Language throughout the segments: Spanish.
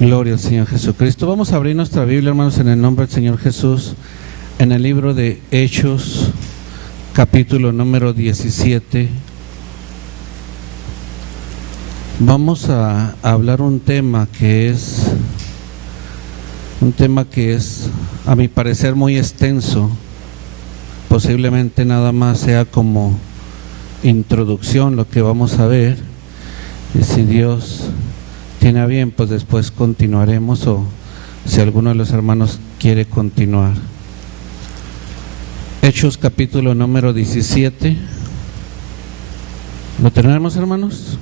Gloria al Señor Jesucristo. Vamos a abrir nuestra Biblia, hermanos, en el nombre del Señor Jesús, en el libro de Hechos, capítulo número 17. Vamos a hablar un tema que es, a mi parecer, muy extenso. Posiblemente nada más sea como introducción lo que vamos a ver, y si Dios tiene a bien, pues después continuaremos, o si alguno de los hermanos quiere continuar. Hechos capítulo número 17. ¿Lo tenemos, hermanos?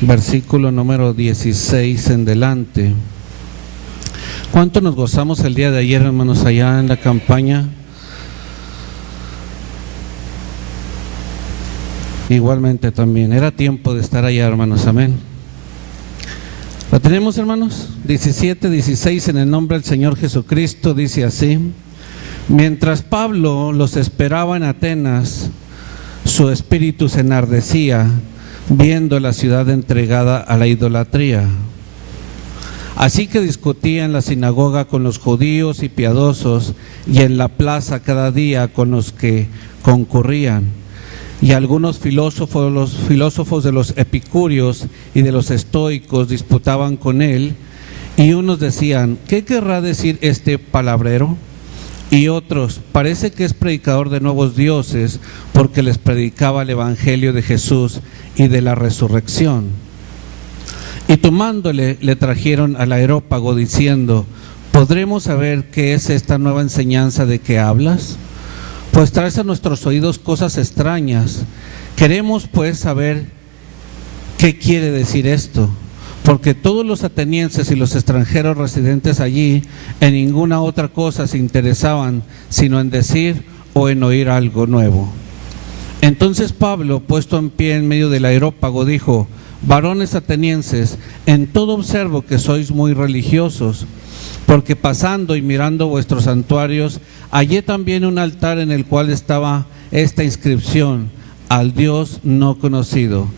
Versículo número 16 en delante. ¿Cuánto nos gozamos el día de ayer, hermanos, allá en la campaña? Igualmente también, era tiempo de estar allá, hermanos, amén. ¿Lo tenemos, hermanos? 17, 16, en el nombre del Señor Jesucristo, dice así: mientras Pablo los esperaba en Atenas, su espíritu se enardecía viendo la ciudad entregada a la idolatría. Así que discutía en la sinagoga con los judíos y piadosos, y en la plaza cada día con los que concurrían. Y algunos filósofos de los epicúreos y de los estoicos disputaban con él, y unos decían: ¿qué querrá decir este palabrero? Y otros: parece que es predicador de nuevos dioses, porque les predicaba el evangelio de Jesús y de la resurrección. Y tomándole, le trajeron al Areópago diciendo: ¿podremos saber qué es esta nueva enseñanza de que hablas? Pues traes a nuestros oídos cosas extrañas. Queremos pues saber qué quiere decir esto, porque todos los atenienses y los extranjeros residentes allí en ninguna otra cosa se interesaban sino en decir o en oír algo nuevo. Entonces Pablo, puesto en pie en medio del Areópago, dijo: varones atenienses, en todo observo que sois muy religiosos, porque pasando y mirando vuestros santuarios, hallé también un altar en el cual estaba esta inscripción: al Dios no conocido,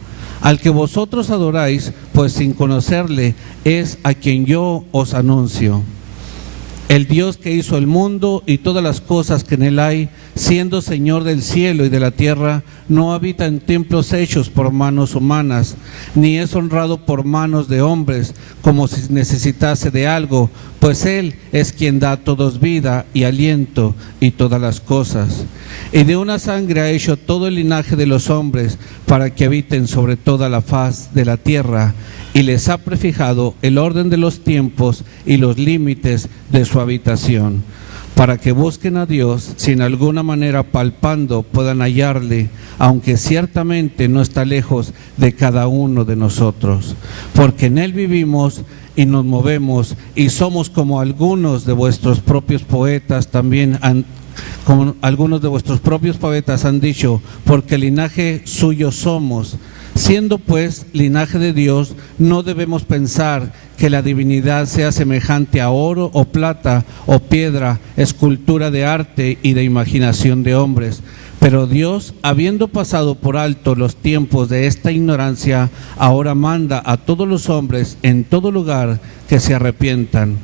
al que vosotros adoráis, pues sin conocerle es a quien yo os anuncio. El Dios que hizo el mundo y todas las cosas que en él hay, siendo Señor del cielo y de la tierra, no habita en templos hechos por manos humanas, ni es honrado por manos de hombres, como si necesitase de algo, pues Él es quien da a todos vida y aliento y todas las cosas. Y de una sangre ha hecho todo el linaje de los hombres, para que habiten sobre toda la faz de la tierra, y les ha prefijado el orden de los tiempos y los límites de su habitación, para que busquen a Dios, si en alguna manera palpando puedan hallarle, aunque ciertamente no está lejos de cada uno de nosotros, porque en Él vivimos y nos movemos, y somos como algunos de vuestros propios poetas han dicho, porque linaje suyo somos. Siendo pues linaje de Dios, no debemos pensar que la divinidad sea semejante a oro o plata o piedra, escultura de arte y de imaginación de hombres. Pero Dios, habiendo pasado por alto los tiempos de esta ignorancia, ahora manda a todos los hombres en todo lugar que se arrepientan,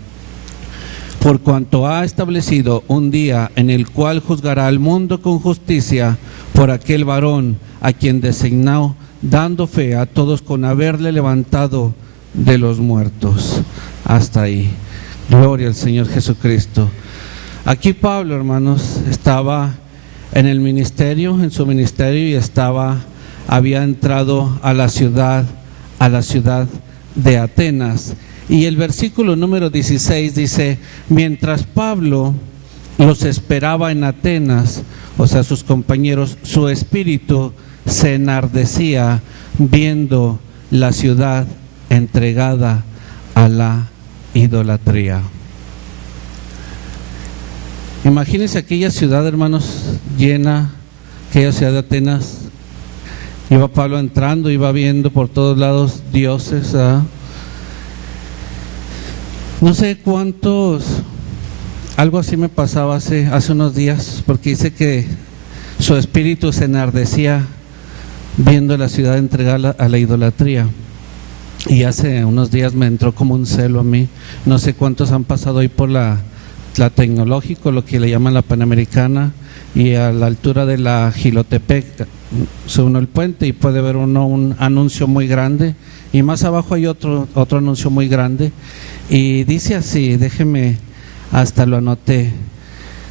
por cuanto ha establecido un día en el cual juzgará al mundo con justicia por aquel varón a quien designó, dando fe a todos con haberle levantado de los muertos. Hasta ahí. Gloria al Señor Jesucristo. Aquí Pablo, hermanos, estaba en su ministerio, y había entrado a la ciudad de Atenas. Y el versículo número 16 dice: mientras Pablo los esperaba en Atenas, o sea, sus compañeros, su espíritu se enardecía viendo la ciudad entregada a la idolatría. Imagínense aquella ciudad, hermanos, llena, aquella ciudad de Atenas. Iba Pablo entrando, iba viendo por todos lados dioses. No sé cuántos, algo así me pasaba hace unos días, porque dice que su espíritu se enardecía viendo la ciudad entregada a la idolatría. Y hace unos días me entró como un celo a mí. No sé cuántos han pasado hoy por la Tecnológico, lo que le llaman la Panamericana, y a la altura de la Gilotepec sube uno el puente y puede ver uno un anuncio muy grande, y más abajo hay otro anuncio muy grande, y dice así, déjeme, hasta lo anoté,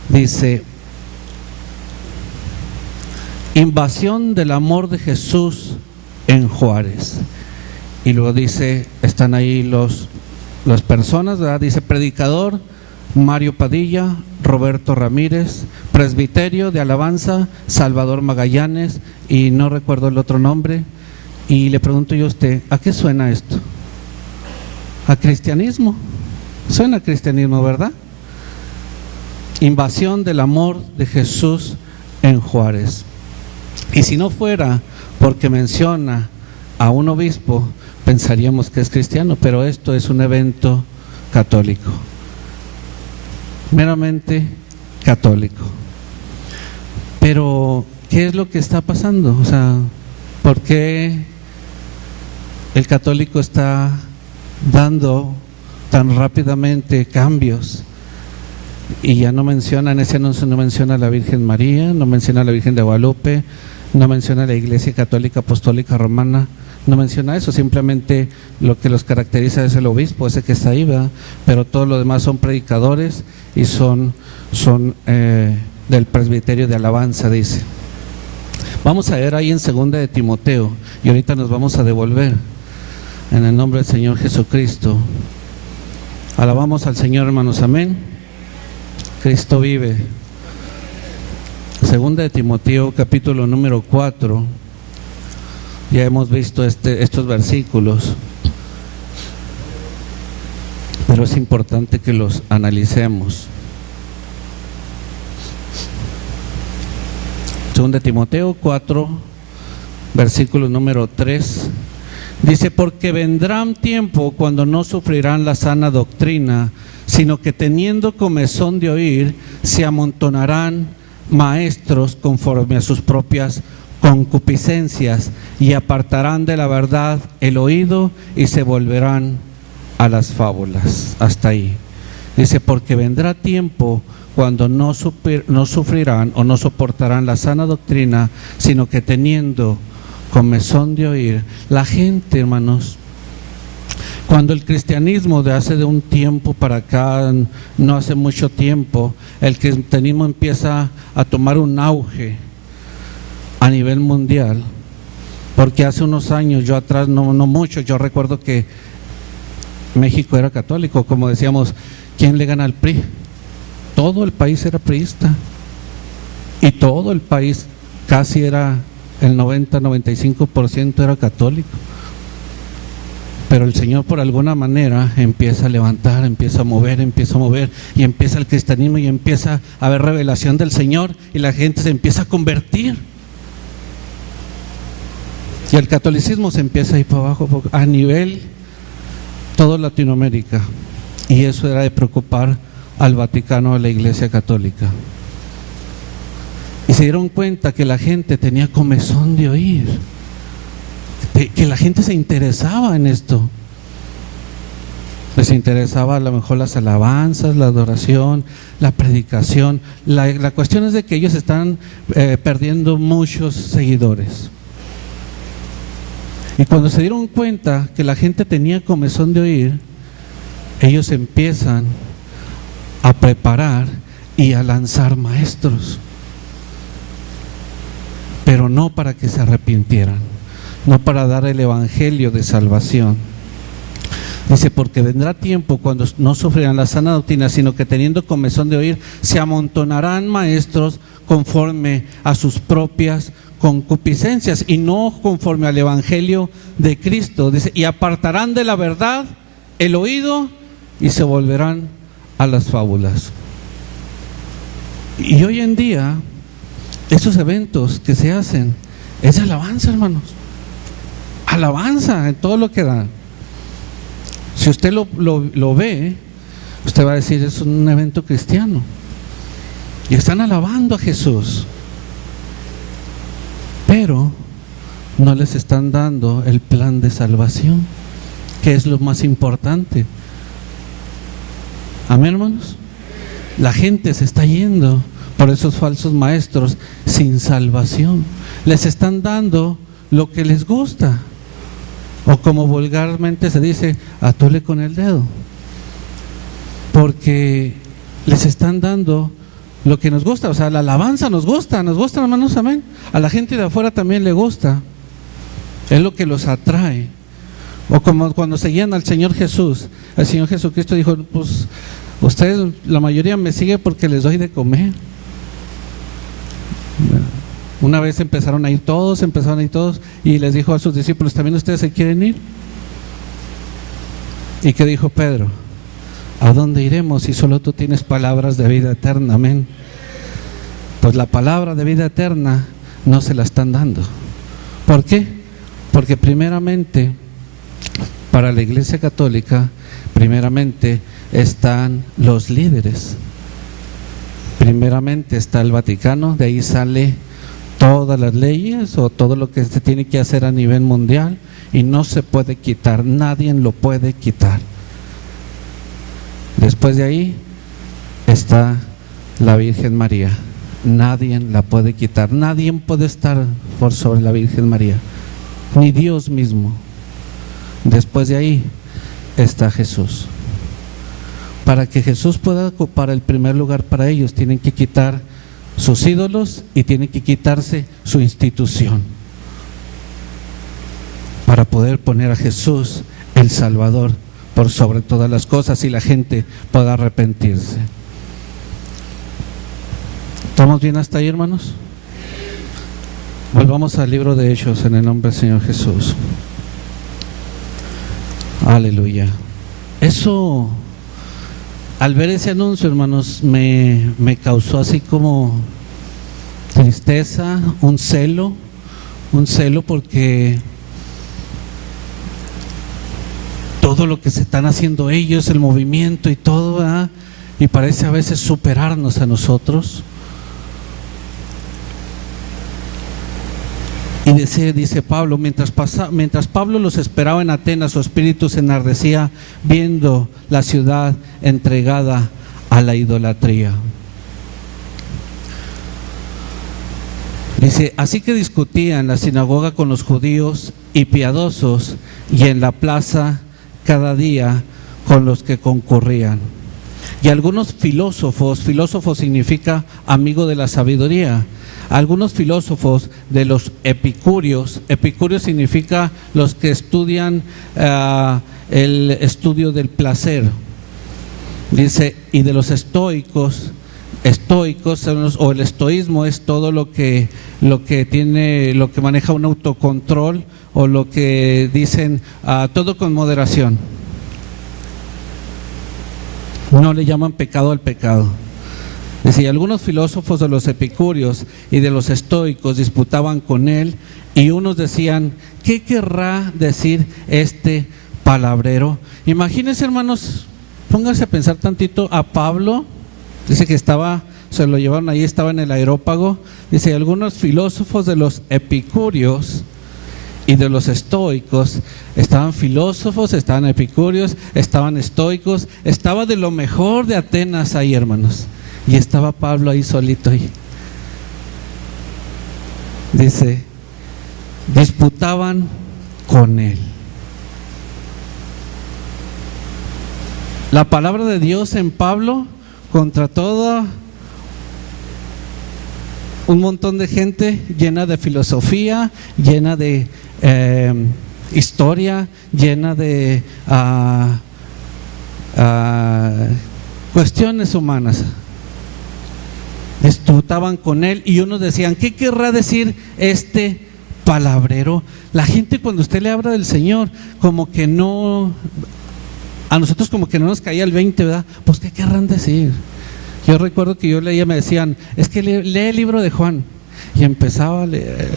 dice: invasión del amor de Jesús en Juárez. Y luego dice, están ahí las personas, ¿verdad? Dice: predicador Mario Padilla, Roberto Ramírez, presbiterio de alabanza Salvador Magallanes, y no recuerdo el otro nombre. Y le pregunto yo a usted, ¿a qué suena esto? ¿A cristianismo? Suena a cristianismo, ¿verdad? Invasión del amor de Jesús en Juárez. Y si no fuera porque menciona a un obispo, pensaríamos que es cristiano, pero esto es un evento católico, meramente católico. Pero ¿qué es lo que está pasando? O sea, ¿por qué el católico está dando tan rápidamente cambios? Y ya no menciona, en ese anuncio no menciona a la Virgen María, no menciona a la Virgen de Guadalupe, no menciona a la Iglesia Católica Apostólica Romana, no menciona eso, simplemente lo que los caracteriza es el obispo, ese que está ahí, ¿verdad? Pero todo lo demás son predicadores y son del presbiterio de alabanza, dice. Vamos a ver ahí en 2 de Timoteo, y ahorita nos vamos a devolver en el nombre del Señor Jesucristo. Alabamos al Señor, hermanos, amén. Cristo vive. 2 de Timoteo, capítulo número 4. Ya hemos visto estos versículos, pero es importante que los analicemos. 2 de Timoteo 4, versículo número 3, dice: porque vendrán tiempo cuando no sufrirán la sana doctrina, sino que teniendo comezón de oír, se amontonarán maestros conforme a sus propias concupiscencias, y apartarán de la verdad el oído y se volverán a las fábulas. Hasta ahí dice: porque vendrá tiempo cuando no sufrirán o no soportarán la sana doctrina, sino que teniendo comezón de oír. La gente, hermanos, cuando el cristianismo de un tiempo para acá, no hace mucho tiempo, el cristianismo empieza a tomar un auge a nivel mundial, porque hace unos años, yo atrás, no mucho, yo recuerdo que México era católico, como decíamos, ¿quién le gana al PRI? Todo el país era priista, y todo el país, casi era el 90-95% era católico. Pero el Señor, por alguna manera, empieza a levantar, empieza a mover, y empieza el cristianismo, y empieza a haber revelación del Señor, y la gente se empieza a convertir. Y el catolicismo se empieza a ir para abajo a nivel toda Latinoamérica. Y eso era de preocupar al Vaticano, a la Iglesia Católica. Y se dieron cuenta que la gente tenía comezón de oír, que la gente se interesaba en esto. Les interesaba a lo mejor las alabanzas, la adoración, la predicación. La cuestión es de que ellos están perdiendo muchos seguidores. Y cuando se dieron cuenta que la gente tenía comezón de oír, ellos empiezan a preparar y a lanzar maestros, pero no para que se arrepintieran, no para dar el evangelio de salvación. Dice: porque vendrá tiempo cuando no sufrirán la sana doctrina, sino que teniendo comezón de oír, se amontonarán maestros conforme a sus propias concupiscencias y no conforme al evangelio de Cristo. Dice: y apartarán de la verdad el oído y se volverán a las fábulas. Y hoy en día esos eventos que se hacen es alabanza, hermanos, alabanza en todo lo que da. Si usted lo ve, usted va a decir: es un evento cristiano, y están alabando a Jesús, pero no les están dando el plan de salvación. que es lo más importante. Amén, hermanos. La gente se está yendo por esos falsos maestros sin salvación. Les están dando lo que les gusta, o como vulgarmente se dice, atole con el dedo, porque les están dando lo que nos gusta. O sea, la alabanza nos gusta, hermanos, amén. A la gente de afuera también le gusta, es lo que los atrae. O como cuando seguían al Señor Jesús, el Señor Jesucristo dijo, pues ustedes, la mayoría me sigue porque les doy de comer. Una vez empezaron a ir todos, y les dijo a sus discípulos, ¿también ustedes se quieren ir? ¿Y qué dijo Pedro? ¿A dónde iremos si solo tú tienes palabras de vida eterna? Amén. Pues la palabra de vida eterna no se la están dando. ¿Por qué? Porque primeramente, para la Iglesia Católica, primeramente están los líderes. Primeramente está el Vaticano, de ahí sale todas las leyes o todo lo que se tiene que hacer a nivel mundial, y no se puede quitar, nadie lo puede quitar. Después de ahí está la Virgen María, nadie la puede quitar, nadie puede estar por sobre la Virgen María, ni Dios mismo. Después de ahí está Jesús. Para que Jesús pueda ocupar el primer lugar para ellos, tienen que quitar sus ídolos y tienen que quitarse su institución, para poder poner a Jesús, el Salvador, por sobre todas las cosas, y la gente pueda arrepentirse. ¿Estamos bien hasta ahí, hermanos? Volvamos al libro de Hechos en el nombre del Señor Jesús. Aleluya. Eso, al ver ese anuncio, hermanos, me causó así como tristeza, un celo porque todo lo que se están haciendo ellos, el movimiento y todo, ¿verdad? Y parece a veces superarnos a nosotros. Y dice Pablo, mientras Pablo los esperaba en Atenas, su espíritu se enardecía viendo la ciudad entregada a la idolatría. Dice, así que discutía en la sinagoga con los judíos y piadosos, y en la plaza cada día con los que concurrían. Y algunos filósofos significa amigo de la sabiduría, algunos filósofos de los epicúreos significa los que estudian el estudio del placer. Dice, y de los estoicos o el estoísmo es todo lo que maneja un autocontrol, o lo que dicen todo con moderación. No le llaman pecado al pecado. Dice, y algunos filósofos de los epicúreos y de los estoicos disputaban con él, y unos decían, ¿qué querrá decir este palabrero? Imagínense, hermanos, pónganse a pensar tantito a Pablo. Dice que se lo llevaron ahí, estaba en el Areópago. Dice, algunos filósofos de los epicúreos y de los estoicos, estaban filósofos, estaban epicúreos, estaban estoicos, estaba de lo mejor de Atenas ahí, hermanos, y estaba Pablo ahí solito ahí. Dice, disputaban con él. La palabra de Dios en Pablo contra todo un montón de gente llena de filosofía, llena de historia, llena de cuestiones humanas. Disputaban con él, y unos decían, ¿qué querrá decir este palabrero? La gente, cuando usted le habla del Señor, como que no, a nosotros como que no nos caía el 20, ¿verdad? Pues ¿qué querrán decir? Yo recuerdo que yo leía, me decían, es que lee el libro de Juan, y empezaba a leer.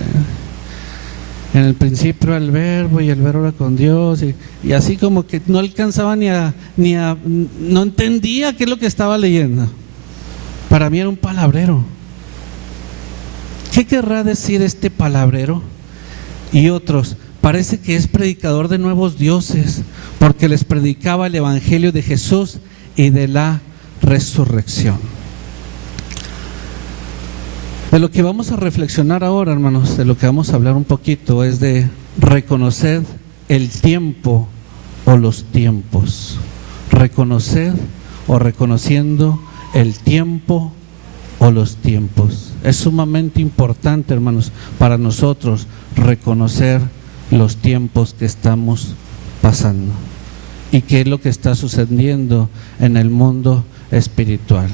En el principio el verbo, y el verbo era con Dios, y así como que no alcanzaba no entendía qué es lo que estaba leyendo. Para mí era un palabrero. ¿Qué querrá decir este palabrero? Y otros, parece que es predicador de nuevos dioses, porque les predicaba el evangelio de Jesús y de la resurrección. De lo que vamos a reflexionar ahora, hermanos, de lo que vamos a hablar un poquito, es de reconocer el tiempo o los tiempos. Reconocer o reconociendo el tiempo o los tiempos. Es sumamente importante, hermanos, para nosotros reconocer los tiempos que estamos pasando y qué es lo que está sucediendo en el mundo espiritual,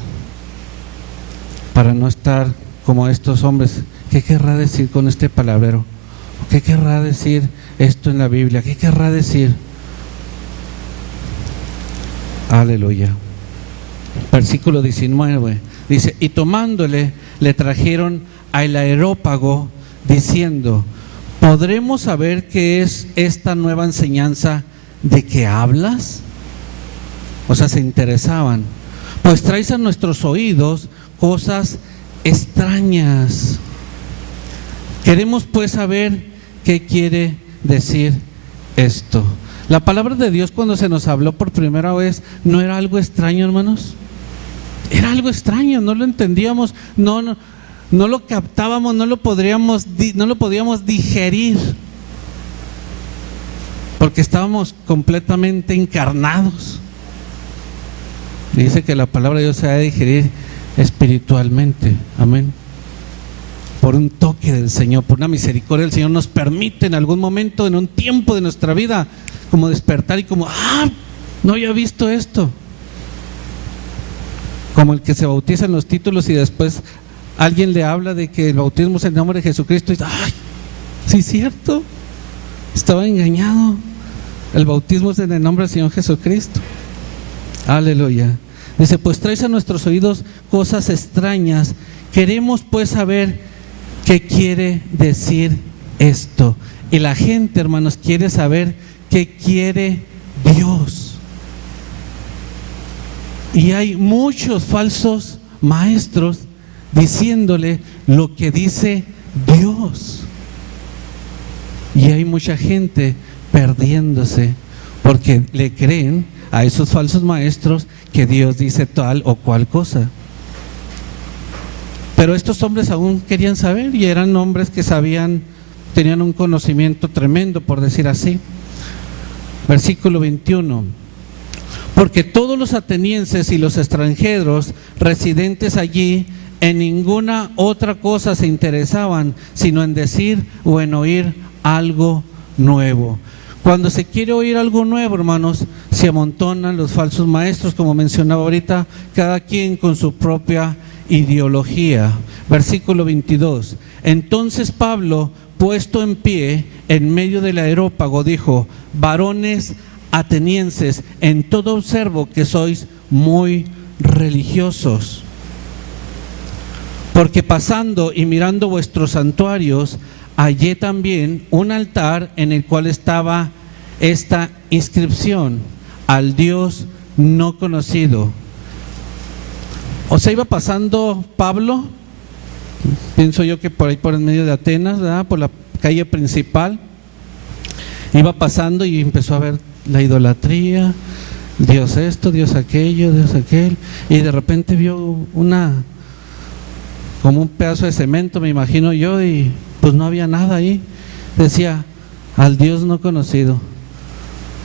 para no estar como estos hombres. ¿Qué querrá decir con este palabrero? ¿Qué querrá decir esto en la Biblia? ¿Qué querrá decir? Aleluya. Versículo 19 dice: y tomándole, le trajeron al Areópago, diciendo: ¿podremos saber qué es esta nueva enseñanza de que hablas? O sea, se interesaban. Pues traes a nuestros oídos cosas extrañas. Queremos pues saber qué quiere decir esto. La palabra de Dios, cuando se nos habló por primera vez, no era algo extraño, hermanos. Era algo extraño, no lo entendíamos, no lo captábamos, no lo podíamos digerir, porque estábamos completamente encarnados. Dice que la palabra de Dios se ha de digerir espiritualmente, amén. Por un toque del Señor, por una misericordia del Señor, nos permite en algún momento, en un tiempo de nuestra vida, como despertar y como, no había visto esto. Como el que se bautiza en los títulos y después alguien le habla de que el bautismo es en el nombre de Jesucristo y dice: ¡ay! Sí, es cierto, estaba engañado. El bautismo es en el nombre del Señor Jesucristo. Aleluya. Dice: pues traes a nuestros oídos cosas extrañas. Queremos pues saber qué quiere decir esto. Y la gente, hermanos, quiere saber qué quiere Dios. Y hay muchos falsos maestros diciéndole lo que dice Dios. Y hay mucha gente perdiéndose porque le creen a esos falsos maestros que Dios dice tal o cual cosa. Pero estos hombres aún querían saber, y eran hombres que sabían, tenían un conocimiento tremendo, por decir así. Versículo 21: porque todos los atenienses y los extranjeros residentes allí en ninguna otra cosa se interesaban, sino en decir o en oír algo nuevo. Cuando se quiere oír algo nuevo, hermanos, se amontonan los falsos maestros, como mencionaba ahorita, cada quien con su propia ideología. Versículo 22: entonces Pablo, puesto en pie en medio del Areópago, dijo: varones atenienses, en todo observo que sois muy religiosos, porque pasando y mirando vuestros santuarios, hallé también un altar en el cual estaba esta inscripción: al Dios no conocido. O sea, iba pasando Pablo, pienso yo que por ahí por en medio de Atenas, ¿verdad?, por la calle principal, iba pasando y empezó a ver la idolatría, Dios esto, Dios aquello, Dios aquel, y de repente vio como un pedazo de cemento, me imagino yo, y pues no había nada ahí. Decía: al Dios no conocido.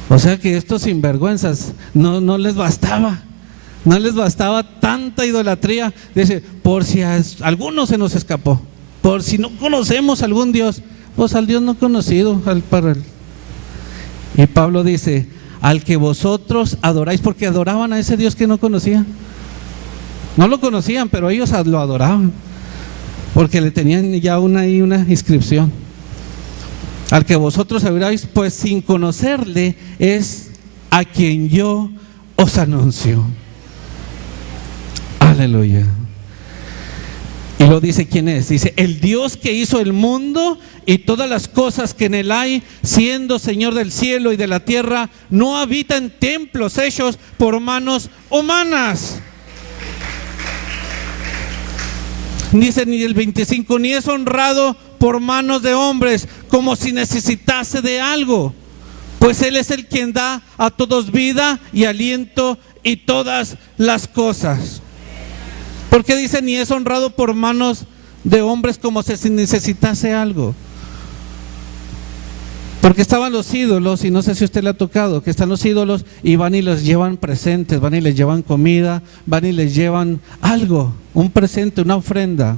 O sea que estos sinvergüenzas no les bastaba. No les bastaba tanta idolatría. Dice: por si a alguno se nos escapó, por si no conocemos a algún Dios, pues al Dios no conocido, Y Pablo dice: al que vosotros adoráis, porque adoraban a ese Dios que no conocían. No lo conocían, pero ellos lo adoraban, porque le tenían ya una inscripción. Al que vosotros adoráis, pues sin conocerle, es a quien yo os anuncio. Aleluya. Y lo dice: ¿quién es? Dice: el Dios que hizo el mundo y todas las cosas que en él hay, siendo Señor del cielo y de la tierra, no habita en templos hechos por manos humanas. Dice ni el 25, ni es honrado por manos de hombres como si necesitase de algo, pues Él es el quien da a todos vida y aliento y todas las cosas. ¿Por qué dice ni es honrado por manos de hombres como si necesitase algo? Porque estaban los ídolos, y no sé si a usted le ha tocado, que están los ídolos y van y les llevan presentes, van y les llevan comida, van y les llevan algo, un presente, una ofrenda.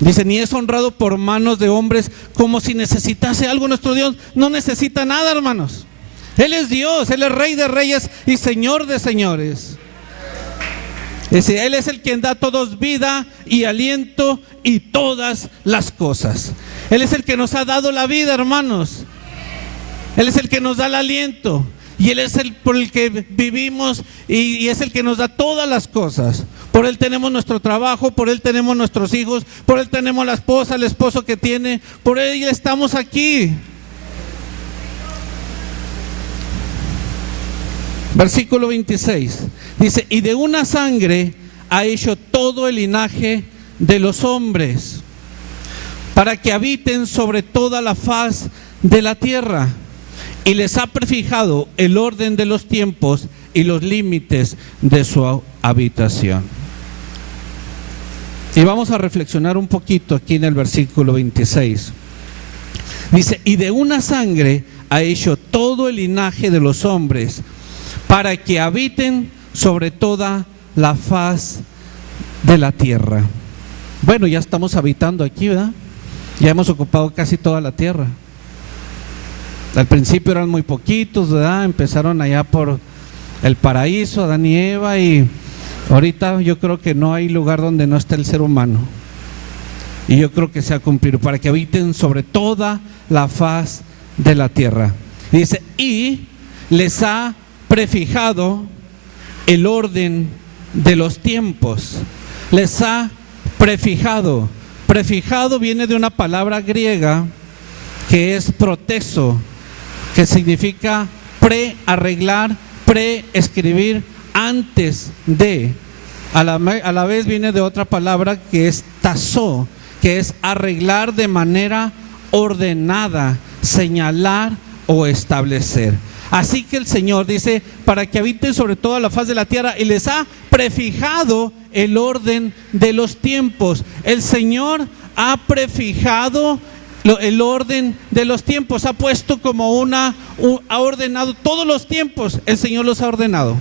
Dice, ni es honrado por manos de hombres como si necesitase algo. Nuestro Dios no necesita nada, hermanos. Él es Dios, Él es Rey de reyes y Señor de señores. Él es el quien da a todos vida y aliento y todas las cosas. Él es el que nos ha dado la vida, hermanos. Él es el que nos da el aliento. Y Él es el por el que vivimos y es el que nos da todas las cosas. Por Él tenemos nuestro trabajo, por Él tenemos nuestros hijos, por Él tenemos la esposa, el esposo que tiene, por Él estamos aquí. Versículo 26 dice, y de una sangre ha hecho todo el linaje de los hombres, para que habiten sobre toda la faz de la tierra, y les ha prefijado el orden de los tiempos y los límites de su habitación. Y vamos a reflexionar un poquito aquí en el versículo 26. Dice, y de una sangre ha hecho todo el linaje de los hombres, para que habiten sobre toda la faz de la tierra. Bueno, ya estamos habitando aquí, ¿verdad? Ya hemos ocupado casi toda la tierra. Al principio eran muy poquitos, ¿verdad? Empezaron allá por el paraíso, Adán y Eva, y ahorita yo creo que no hay lugar donde no esté el ser humano. Y yo creo que se ha cumplido, para que habiten sobre toda la faz de la tierra. Dice, y les ha prefijado el orden de los tiempos. Les ha prefijado. Prefijado viene de una palabra griega que es proteso, que significa prearreglar, preescribir, antes de. A la vez viene de otra palabra que es tasó, que es arreglar de manera ordenada, señalar o establecer. Así que el Señor dice, para que habiten sobre toda la faz de la tierra, y les ha prefijado el orden de los tiempos. El Señor ha prefijado el orden de los tiempos, ha puesto como ha ordenado todos los tiempos, el Señor los ha ordenado.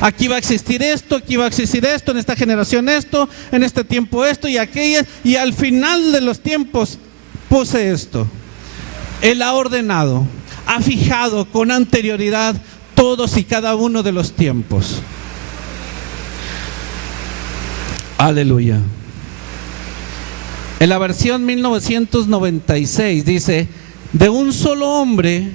Aquí va a existir esto, aquí va a existir esto, en esta generación esto, en este tiempo esto y aquello, y al final de los tiempos puse esto. Él ha ordenado, ha fijado con anterioridad todos y cada uno de los tiempos. Aleluya. En la versión 1996 dice, de un solo hombre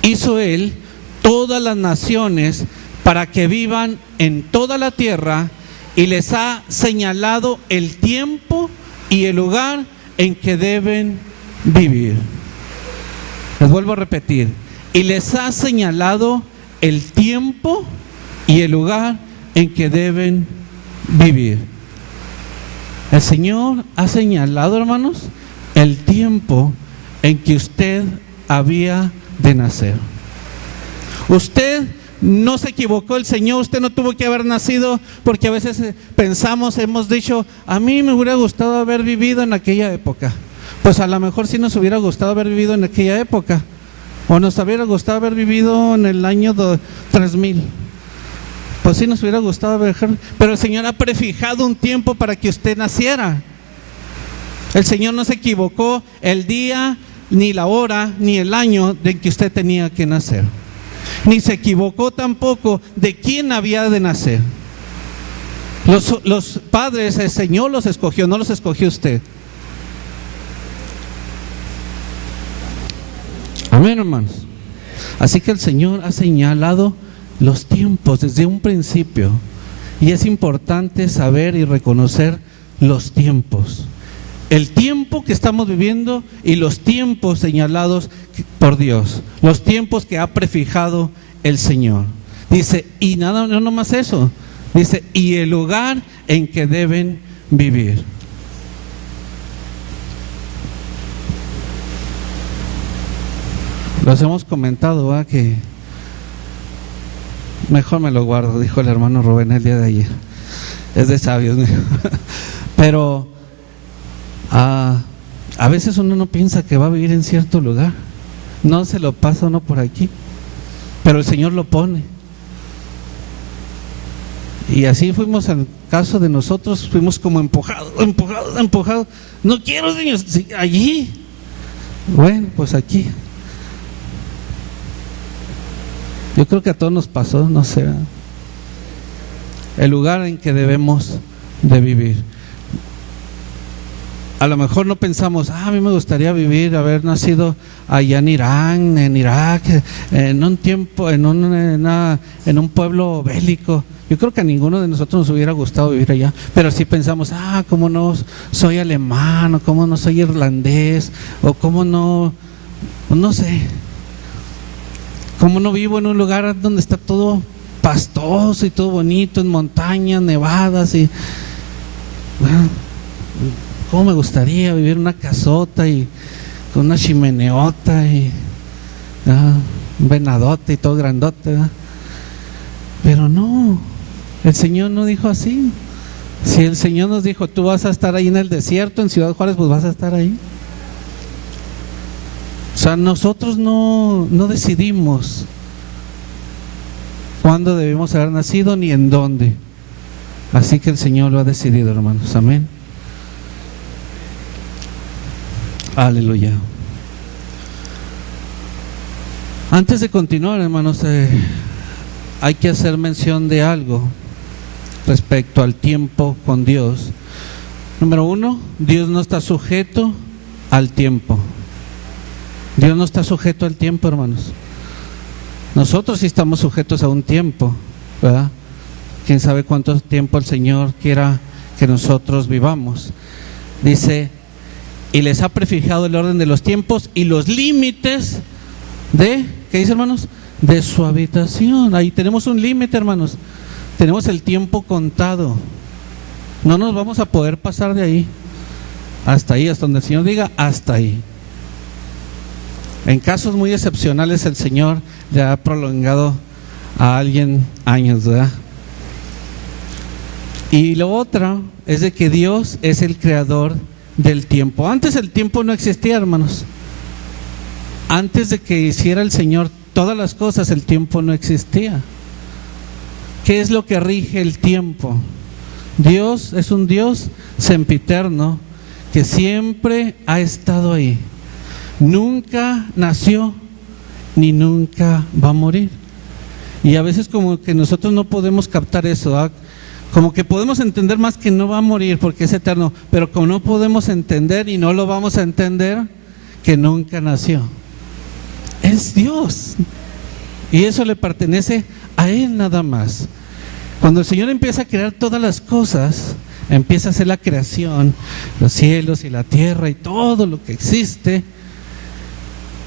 hizo Él todas las naciones para que vivan en toda la tierra, y les ha señalado el tiempo y el lugar en que deben vivir. Les vuelvo a repetir, y les ha señalado el tiempo y el lugar en que deben vivir. El Señor ha señalado, hermanos, el tiempo en que usted había de nacer. Usted no se equivocó, el Señor, usted no tuvo que haber nacido, porque a veces pensamos, hemos dicho, a mí me hubiera gustado haber vivido en aquella época. Pues a lo mejor sí nos hubiera gustado haber vivido en aquella época, o nos hubiera gustado haber vivido en el año 3000. Pues sí nos hubiera gustado haber, pero el Señor ha prefijado un tiempo para que usted naciera. El Señor no se equivocó el día, ni la hora, ni el año de que usted tenía que nacer. Ni se equivocó tampoco de quién había de nacer. Los padres, el Señor los escogió, no los escogió usted. Amén, hermanos. Así que el Señor ha señalado los tiempos desde un principio, y es importante saber y reconocer los tiempos, el tiempo que estamos viviendo y los tiempos señalados por Dios, los tiempos que ha prefijado el Señor. Dice, y nada, no nomás eso, dice, y el lugar en que deben vivir. Los hemos comentado, ¿verdad? Que mejor me lo guardo, dijo el hermano Rubén el día de ayer. Es de sabios, ¿no? Pero a veces uno no piensa que va a vivir en cierto lugar, no se lo pasa uno por aquí, pero el Señor lo pone. Y así fuimos, al caso de nosotros, fuimos como empujados. No quiero, Señor, sí, allí. Bueno, pues aquí. Yo creo que a todos nos pasó, no sé, el lugar en que debemos de vivir. A lo mejor no pensamos, a mí me gustaría vivir, haber nacido allá en Irán, en Irak, en un tiempo, en un pueblo bélico. Yo creo que a ninguno de nosotros nos hubiera gustado vivir allá, pero sí pensamos, cómo no soy alemán, o cómo no soy irlandés, o cómo no sé, cómo no vivo en un lugar donde está todo pastoso y todo bonito, en montañas, nevadas, y bueno, cómo me gustaría vivir en una casota y con una chimeneota y un venadote y todo grandote, ¿verdad? Pero no, el Señor no dijo así. Si el Señor nos dijo, tú vas a estar ahí en el desierto, en Ciudad Juárez, pues vas a estar ahí. O sea, nosotros no decidimos cuándo debemos haber nacido ni en dónde. Así que el Señor lo ha decidido, hermanos. Amén. Aleluya. Antes de continuar, hermanos, hay que hacer mención de algo respecto al tiempo con Dios. Número uno, Dios no está sujeto al tiempo. Dios no está sujeto al tiempo, hermanos. Nosotros sí estamos sujetos a un tiempo, ¿verdad? Quién sabe cuánto tiempo el Señor quiera que nosotros vivamos. Dice, y les ha prefijado el orden de los tiempos y los límites de, ¿qué dice, hermanos? De su habitación. Ahí tenemos un límite, hermanos. Tenemos el tiempo contado. No nos vamos a poder pasar de ahí. Hasta ahí, hasta donde el Señor diga, hasta ahí. En casos muy excepcionales el Señor le ha prolongado a alguien años, ¿verdad? Y lo otro es de que Dios es el creador del tiempo. Antes el tiempo no existía, hermanos. Antes de que hiciera el Señor todas las cosas, el tiempo no existía. ¿Qué es lo que rige el tiempo? Dios es un Dios sempiterno que siempre ha estado ahí. Nunca nació ni nunca va a morir. Y a veces como que nosotros no podemos captar eso, ¿verdad? Como que podemos entender más que no va a morir porque es eterno, pero como no podemos entender y no lo vamos a entender, que nunca nació. Es Dios y eso le pertenece a Él nada más. Cuando el Señor empieza a crear todas las cosas, empieza a hacer la creación, los cielos y la tierra y todo lo que existe.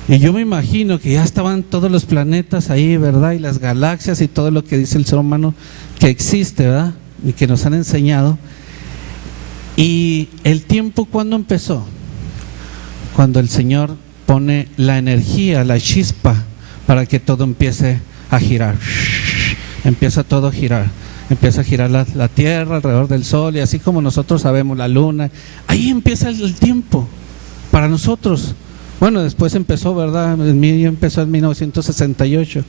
Y yo me imagino que ya estaban todos los planetas ahí, ¿verdad? Y las galaxias y todo lo que dice el ser humano que existe, ¿verdad? Y que nos han enseñado. Y el tiempo, ¿cuándo empezó? Cuando el Señor pone la energía, la chispa, para que todo empiece a girar. Empieza todo a girar. Empieza a girar la tierra alrededor del sol, y así como nosotros sabemos la luna. Ahí empieza el tiempo para nosotros. Bueno, después empezó, ¿verdad? El mío empezó en 1968.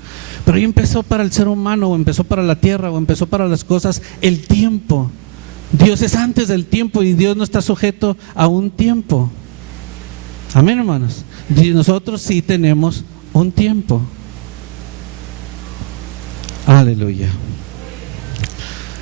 Pero ahí empezó para el ser humano, o empezó para la tierra, o empezó para las cosas, el tiempo. Dios es antes del tiempo y Dios no está sujeto a un tiempo. Amén, hermanos. Y nosotros sí tenemos un tiempo. Aleluya.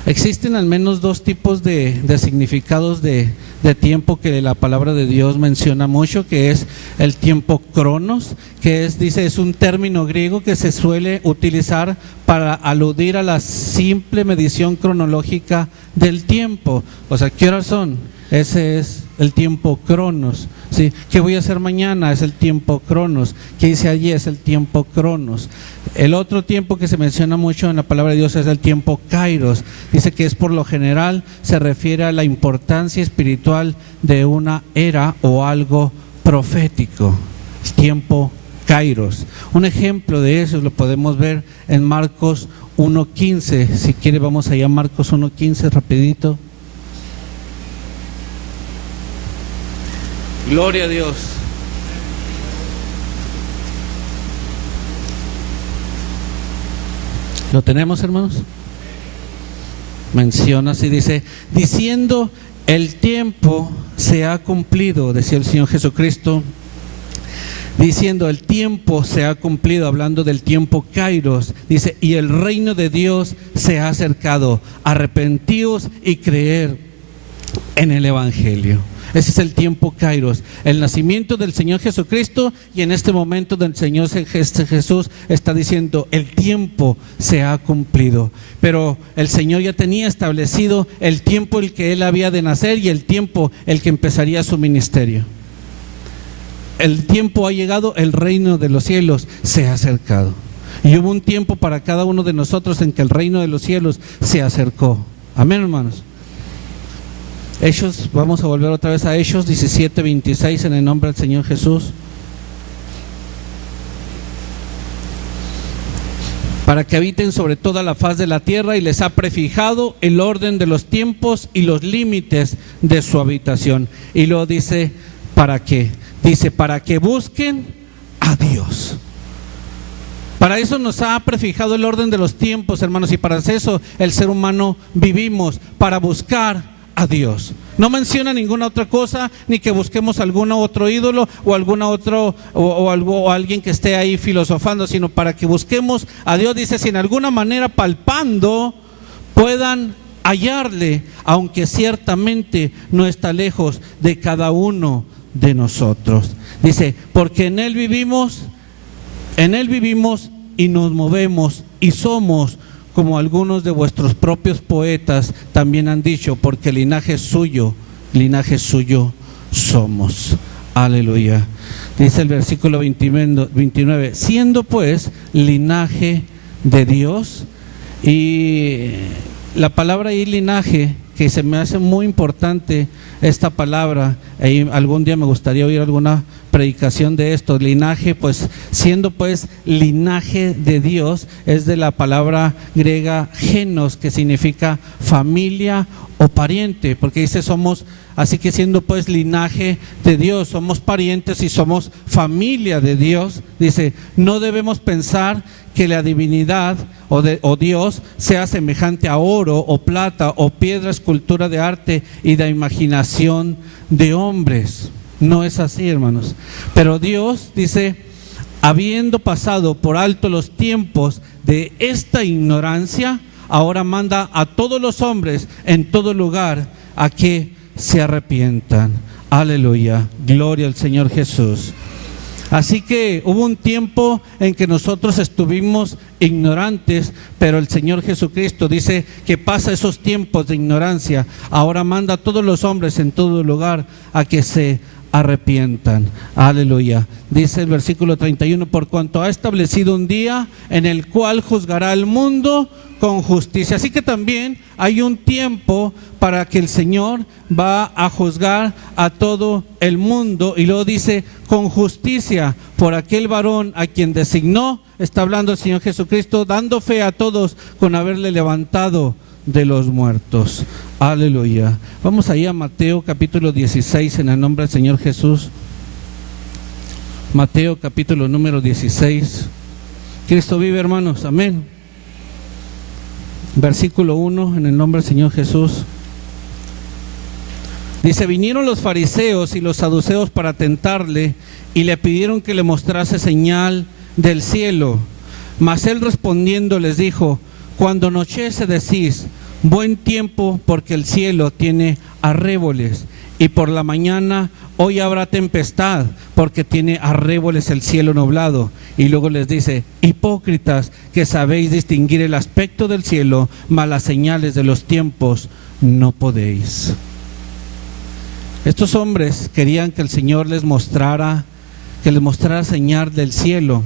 Existen al menos dos tipos de significados de tiempo que la palabra de Dios menciona mucho, que es el tiempo cronos, que es un término griego que se suele utilizar para aludir a la simple medición cronológica del tiempo. O sea, ¿qué horas son? ese es el tiempo cronos, ¿sí? ¿Qué voy a hacer mañana? Es el tiempo cronos. ¿Qué hice allí? Es el tiempo cronos. El otro tiempo que se menciona mucho en la palabra de Dios es el tiempo kairos. Dice que es por lo general, se refiere a la importancia espiritual de una era o algo profético. Tiempo kairos. Un ejemplo de eso lo podemos ver en Marcos 1:15. Si quiere vamos allá a Marcos 1:15 rapidito. Gloria a Dios. ¿Lo tenemos, hermanos? Menciona así, dice, diciendo, el tiempo se ha cumplido, decía el Señor Jesucristo, diciendo, el tiempo se ha cumplido, hablando del tiempo kairos, dice, y el reino de Dios se ha acercado, arrepentíos y creer en el Evangelio. Ese es el tiempo kairos, el nacimiento del Señor Jesucristo, y en este momento del Señor Jesús está diciendo, el tiempo se ha cumplido. Pero el Señor ya tenía establecido el tiempo en el que Él había de nacer y el tiempo en el que empezaría su ministerio. El tiempo ha llegado, el reino de los cielos se ha acercado. Y hubo un tiempo para cada uno de nosotros en que el reino de los cielos se acercó. Amén, hermanos. Hechos, vamos a volver otra vez a Hechos 17:26 en el nombre del Señor Jesús. Para que habiten sobre toda la faz de la tierra, y les ha prefijado el orden de los tiempos y los límites de su habitación. Y luego dice, ¿para qué? Dice, para que busquen a Dios. Para eso nos ha prefijado el orden de los tiempos, hermanos, y para eso el ser humano vivimos, para buscar a Dios. No menciona ninguna otra cosa, ni que busquemos algún otro ídolo o alguna otro o alguien que esté ahí filosofando, sino para que busquemos a Dios. Dice, si en alguna manera palpando puedan hallarle, aunque ciertamente no está lejos de cada uno de nosotros. Dice, porque en Él vivimos y nos movemos y somos, como algunos de vuestros propios poetas también han dicho, porque linaje suyo somos. Aleluya. Dice el versículo 29, siendo pues linaje de Dios. Y la palabra ahí, linaje, que se me hace muy importante esta palabra, y algún día me gustaría oír alguna predicación de esto. Linaje, pues siendo pues linaje de Dios, es de la palabra griega genos, que significa familia o pariente, porque dice somos, así que siendo pues linaje de Dios, somos parientes y somos familia de Dios. Dice, no debemos pensar que la divinidad o Dios sea semejante a oro o plata o piedra, escultura de arte y de imaginación de hombres. No es así, hermanos. Pero Dios dice, habiendo pasado por alto los tiempos de esta ignorancia, ahora manda a todos los hombres en todo lugar a que se arrepientan. Aleluya, gloria al Señor Jesús. Así que hubo un tiempo en que nosotros estuvimos ignorantes, pero el Señor Jesucristo dice que pasa esos tiempos de ignorancia, ahora manda a todos los hombres en todo lugar a que se arrepientan. Aleluya. Dice el versículo 31, por cuanto ha establecido un día en el cual juzgará al mundo con justicia. Así que también hay un tiempo para que el Señor va a juzgar a todo el mundo, y luego dice con justicia por aquel varón a quien designó. Está hablando el Señor Jesucristo, dando fe a todos con haberle levantado de los muertos. Aleluya. Vamos ahí a Mateo capítulo 16 en el nombre del Señor Jesús. Mateo capítulo número 16. Cristo vive, hermanos, amén. Versículo 1 en el nombre del Señor Jesús. Dice, vinieron los fariseos y los saduceos para tentarle y le pidieron que le mostrase señal del cielo. Mas él respondiendo les dijo, cuando anochece decís, buen tiempo, porque el cielo tiene arréboles, y por la mañana, hoy habrá tempestad, porque tiene arréboles el cielo nublado. Y luego les dice, hipócritas, que sabéis distinguir el aspecto del cielo, mas las señales de los tiempos no podéis. Estos hombres querían que el Señor les mostrara señal del cielo.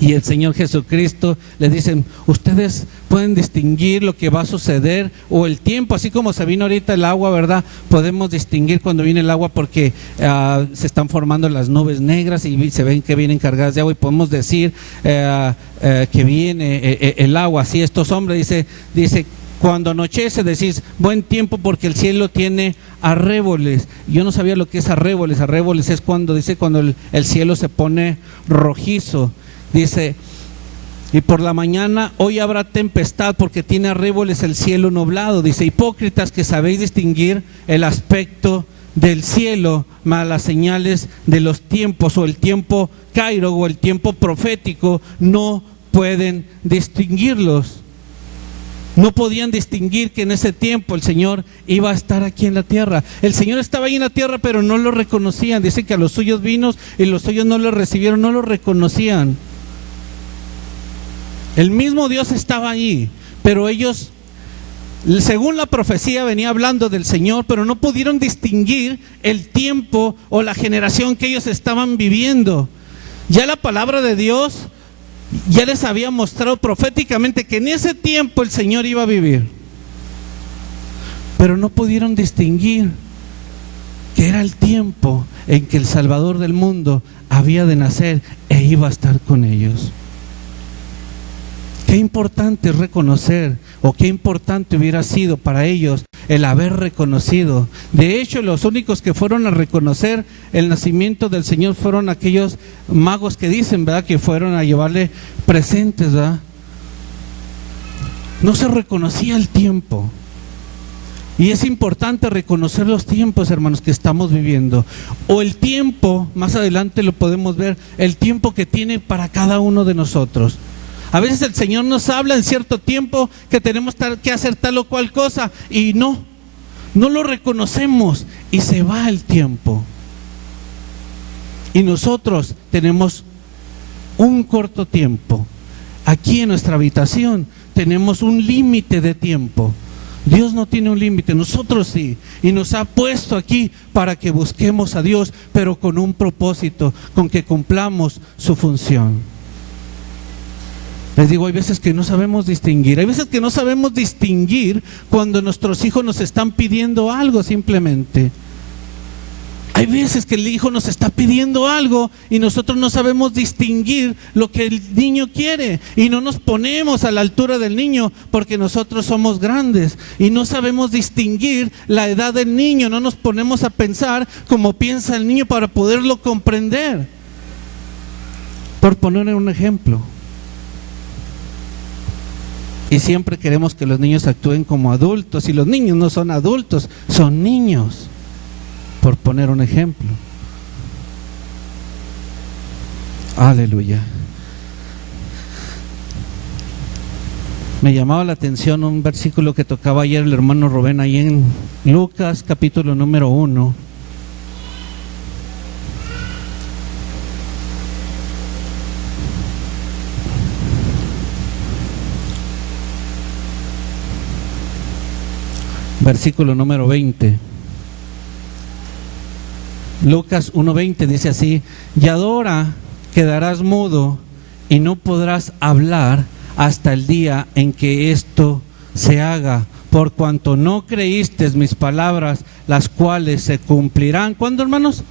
Y el Señor Jesucristo les dice: ustedes pueden distinguir lo que va a suceder o el tiempo, así como se vino ahorita el agua, ¿verdad? Podemos distinguir cuando viene el agua porque se están formando las nubes negras y se ven que vienen cargadas de agua, y podemos decir que viene el agua. Así estos hombres dice cuando anochece decís buen tiempo porque el cielo tiene arréboles. Yo no sabía lo que es arréboles. Arréboles es cuando el cielo se pone rojizo. Dice: y por la mañana hoy habrá tempestad porque tiene arréboles el cielo nublado. Dice: hipócritas que sabéis distinguir el aspecto del cielo, mas las señales de los tiempos, o el tiempo cairo o el tiempo profético, no pueden distinguirlos. No podían distinguir que en ese tiempo el Señor iba a estar aquí en la tierra. El Señor estaba ahí en la tierra, pero no lo reconocían. Dice que a los suyos vino y los suyos no lo recibieron, no lo reconocían. El mismo Dios estaba ahí, pero ellos, según la profecía, venía hablando del Señor, pero no pudieron distinguir el tiempo o la generación que ellos estaban viviendo. Ya la palabra de Dios ya les había mostrado proféticamente que en ese tiempo el Señor iba a vivir, pero no pudieron distinguir que era el tiempo en que el Salvador del mundo había de nacer e iba a estar con ellos. Qué importante es reconocer, o qué importante hubiera sido para ellos el haber reconocido. De hecho, los únicos que fueron a reconocer el nacimiento del Señor fueron aquellos magos que dicen, ¿verdad?, que fueron a llevarle presentes, ¿verdad? No se reconocía el tiempo. Y es importante reconocer los tiempos, hermanos, que estamos viviendo. O el tiempo, más adelante lo podemos ver, el tiempo que tiene para cada uno de nosotros. A veces el Señor nos habla en cierto tiempo que tenemos que hacer tal o cual cosa y no lo reconocemos y se va el tiempo. Y nosotros tenemos un corto tiempo. Aquí en nuestra habitación tenemos un límite de tiempo. Dios no tiene un límite, nosotros sí. Y nos ha puesto aquí para que busquemos a Dios, pero con un propósito, con que cumplamos su función. Les digo, hay veces que no sabemos distinguir. Hay veces que no sabemos distinguir cuando nuestros hijos nos están pidiendo algo simplemente. Hay veces que el hijo nos está pidiendo algo y nosotros no sabemos distinguir lo que el niño quiere. Y no nos ponemos a la altura del niño porque nosotros somos grandes. Y no sabemos distinguir la edad del niño. No nos ponemos a pensar como piensa el niño para poderlo comprender. Por poner un ejemplo. Y siempre queremos que los niños actúen como adultos, y los niños no son adultos, son niños, por poner un ejemplo. Aleluya. Me llamaba la atención un versículo que tocaba ayer el hermano Rubén ahí en Lucas capítulo número 1. Versículo número 20. Lucas 1:20 dice así: y ahora quedarás mudo y no podrás hablar hasta el día en que esto se haga, por cuanto no creíste mis palabras, las cuales se cumplirán. ¿Cuándo, hermanos?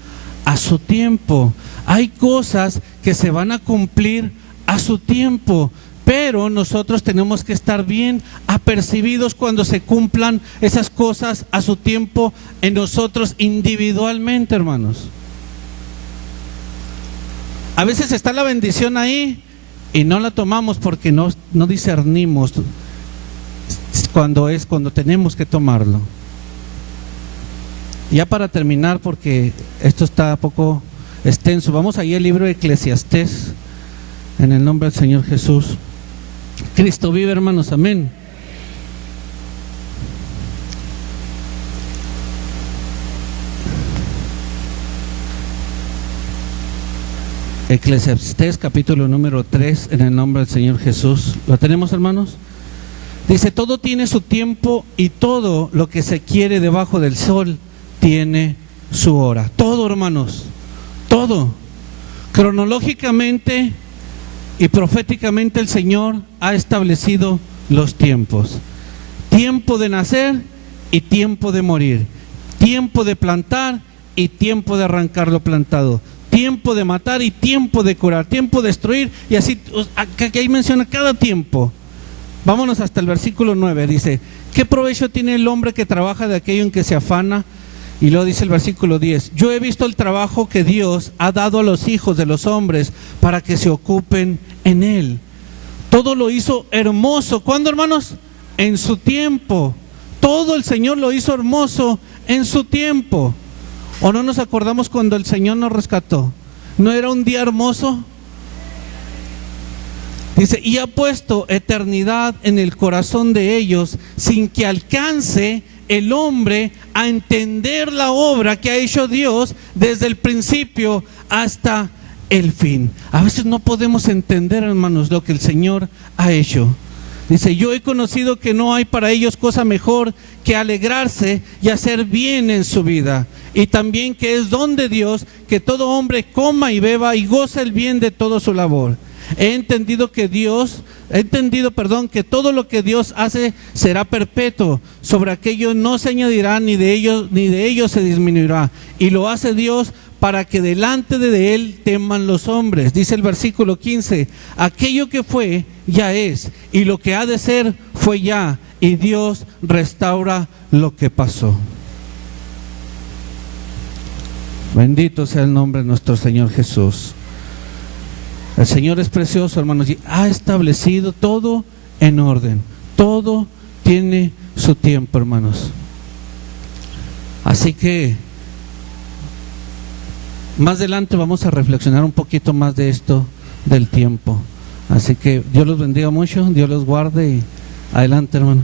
A su tiempo. Hay cosas que se van a cumplir a su tiempo, pero nosotros tenemos que estar bien apercibidos cuando se cumplan esas cosas a su tiempo en nosotros individualmente, hermanos. A veces está la bendición ahí y no la tomamos porque no discernimos cuando tenemos que tomarlo. Ya para terminar, porque esto está poco extenso, vamos ahí al libro de Eclesiastés, en el nombre del Señor Jesús. Cristo vive, hermanos, amén. Eclesiastés capítulo número 3, en el nombre del Señor Jesús. ¿Lo tenemos, hermanos? Dice: todo tiene su tiempo y todo lo que se quiere debajo del sol tiene su hora. Todo, hermanos, todo. Cronológicamente y proféticamente el Señor ha establecido los tiempos. Tiempo de nacer y tiempo de morir. Tiempo de plantar y tiempo de arrancar lo plantado. Tiempo de matar y tiempo de curar. Tiempo de destruir, y así, que ahí menciona cada tiempo. Vámonos hasta el versículo 9, dice: ¿qué provecho tiene el hombre que trabaja de aquello en que se afana? Y luego dice el versículo 10: yo he visto el trabajo que Dios ha dado a los hijos de los hombres para que se ocupen en él. Todo lo hizo hermoso. ¿Cuándo, hermanos? En su tiempo. Todo el Señor lo hizo hermoso en su tiempo. ¿O no nos acordamos cuando el Señor nos rescató? ¿No era un día hermoso? Dice: y ha puesto eternidad en el corazón de ellos, sin que alcance el hombre a entender la obra que ha hecho Dios desde el principio hasta el fin. A veces no podemos entender, hermanos, lo que el Señor ha hecho. Dice: yo he conocido que no hay para ellos cosa mejor que alegrarse y hacer bien en su vida, y también que es don de Dios que todo hombre coma y beba y goce el bien de toda su labor. He entendido que todo lo que Dios hace será perpetuo. Sobre aquello no se añadirá, ni de ellos se disminuirá. Y lo hace Dios para que delante de él teman los hombres. Dice el versículo 15: aquello que fue, ya es, y lo que ha de ser, fue ya, y Dios restaura lo que pasó. Bendito sea el nombre de nuestro Señor Jesús. El Señor es precioso, hermanos, y ha establecido todo en orden. Todo tiene su tiempo, hermanos. Así que más adelante vamos a reflexionar un poquito más de esto del tiempo. Así que Dios los bendiga mucho, Dios los guarde, y adelante, hermano.